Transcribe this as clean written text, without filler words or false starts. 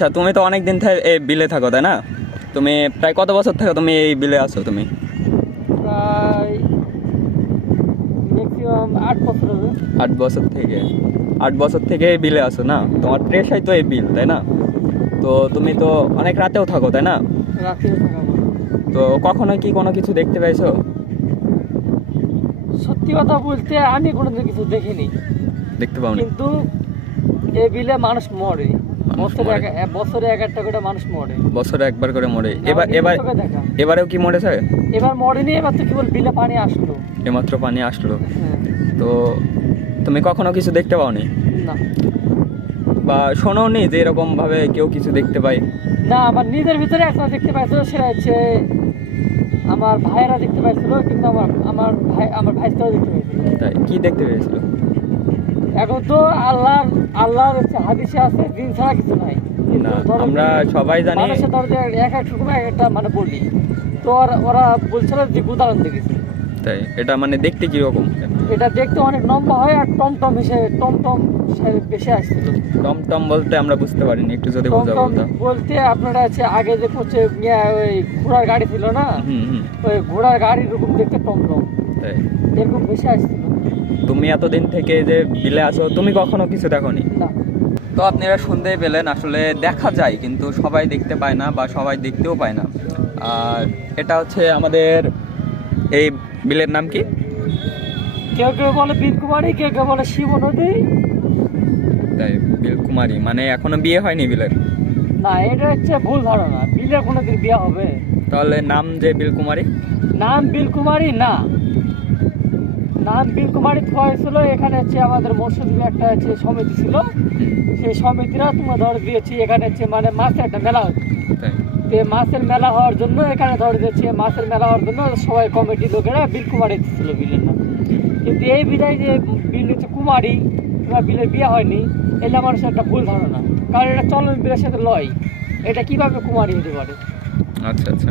আচ্ছা, তুমি তো অনেক দিন থেকে এই বিলে থাকো, তাই না? তুমি প্রায় কত বছর থেকে তুমি এই বিলে আছো তুমি? প্রায় ম্যাক্সিমাম 8 বছর হবে। 8 বছর থেকে? 8 বছর থেকে এই বিলে আছো না? তোমার পেশাই তো এই বিল, তাই না? তো তুমি তো অনেক রাতেও থাকো, তাই না? রাত্রে থাকা পড়ে। তো কখনো কি কোনো কিছু দেখতে পাইছো? সত্যি কথা বলতে আমি কোনোদিন কিছু দেখিনি, দেখতে পাওনি? কিন্তু এই বিলে মানুষ মরে। মানুষ বছরে মরে? বছরে এক একটা করে মানুষ মরে। বছরে একবার করে মরে? আমার এবার নিজের এবার চোখে দেখা। এবারেও কি মরেছে? এবার মরেনি, এবার তো কেবল বিলে পানি আসলো। এমাত্র পানি আসলো? হ্যাঁ। তো তুমি কখনো কিছু দেখতে পাওনি না বা শোনোনি যে এরকম ভাবে কেউ কিছু দেখতে পায়? না, আমার নিজের ভিতরে একটা দেখতে পাইছিল, সেটা হচ্ছে আমার ভাইয়েরা দেখতে পাইছিল, কিন্তু আমার ভাইস্তারাও দেখতে পাইছিল। তাই কি দেখতে পেয়েছিল? এখন তো আল্লাহর হচ্ছে হাদিসে আছে, দিন ছাড়া কিছু নাই। কিন্তু না, ধরো আমরা যে সবাই জানি। মানুষের ধরো যে এক এক রকম এক একটা মানে বলি, তো ওরা বলছিল যে উদাহরণ দেখেছে। তাই এটা মানে দেখতে কিরকম? এটা দেখতে অনেক লম্বা হয় আর টমটম টমটম বেশি আসছিল। টমটম বলতে আমরা বুঝতে পারিনি, একটু যদি বোঝাবো টমটম তো। বলতে আপনারা হচ্ছে আগে যে হচ্ছে ওই ঘোড়ার গাড়ি ছিল না, হুম হুম। ওই ঘোড়ার গাড়ির রকম দেখতে টমটম তাই এরকম বেশি আসছিল। তুমি এতদিন থেকে যে বিলে আছো, তুমি কখনো কিছু দেখোনি? না তো আপনারা শুনতেই পেলেন, আসলে দেখা যায় কিন্তু সবাই দেখতে পায় না বা সবাই দেখতেও পায় না। আর এটা হচ্ছে আমাদের এই বিলের নাম কি? কেউ কেউ বলে বীরকুমারী, কেউ কেউ বলে শিব নদী। তাই বিলকুমারী মানে এখনো বিয়ে হয়নি বিলের? না, এটা হচ্ছে ভুল ধারণা, বিলে কোনোদিন বিয়ে হবে? তাহলে নাম যে বিলকুমারী? নাম বিলকুমারী না, নাম বিলকুমারী হয়েছিল এখানে হচ্ছে আমাদের মৎস্যজীবী একটা হচ্ছে সমিতি ছিল, সেই সমিতিরা তোমার ধর দিয়েছি এখানে হচ্ছে মানে মাছের একটা মেলা হচ্ছে। তাই তো এই মাছের মেলা হওয়ার জন্য এখানে ধরে দিয়েছে, মাছের মেলা হওয়ার জন্য সবাই কমিটি লোকেরা বিলকুমারী ছিল বিলের নাম। কিন্তু এই বিদায় যে বিল হচ্ছে কুমারী কিংবা বিলের বিয়ে হয়নি, এটা মানুষের একটা ভুল ধারণা, কারণ এটা চলন বিলের সাথে লয়, এটা কিভাবে কুমারী হতে পারে? আচ্ছা আচ্ছা।